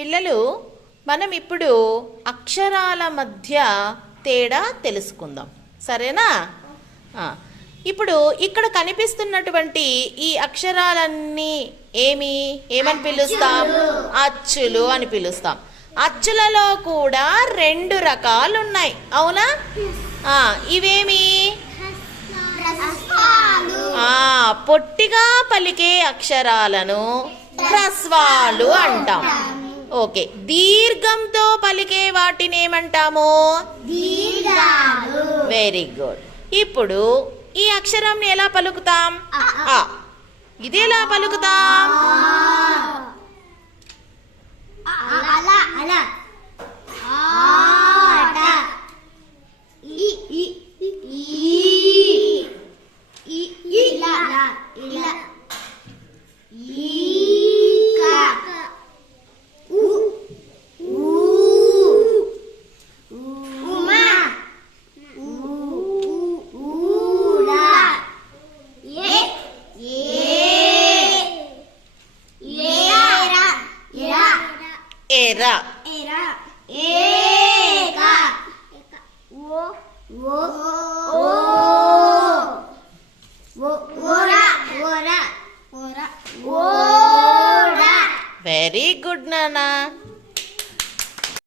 పిల్లలు మనం ఇప్పుడు అక్షరాల మధ్య తేడా తెలుసుకుందాం. సరేనా? ఇప్పుడు ఇక్కడ కనిపిస్తున్నటువంటి ఈ అక్షరాలన్నీ ఏమి? ఏమని పిలుస్తాం? అచ్చులు అని పిలుస్తాం. అచ్చులలో కూడా రెండు రకాలు ఉన్నాయి అవునా ఇవేమి? ఆ పొట్టిగా పలికే అక్షరాలను హ్రస్వాలు అంటాం. ఓకే. దీర్ఘంతో పలికే వాటిని ఏమంటాము? వెరీ గుడ్ ఇప్పుడు ఈ అక్షరం ఎలా పలుకుతాం? ఇది ఎలా పలుకుతాం? ఇలా ఇలా ఎరా. ఏరా ఏక. ఓ. ఓ. ఓ. ఓ. ఓరా. ఓరా. ఓరా. ఓరా. వెరీ గుడ్ నానా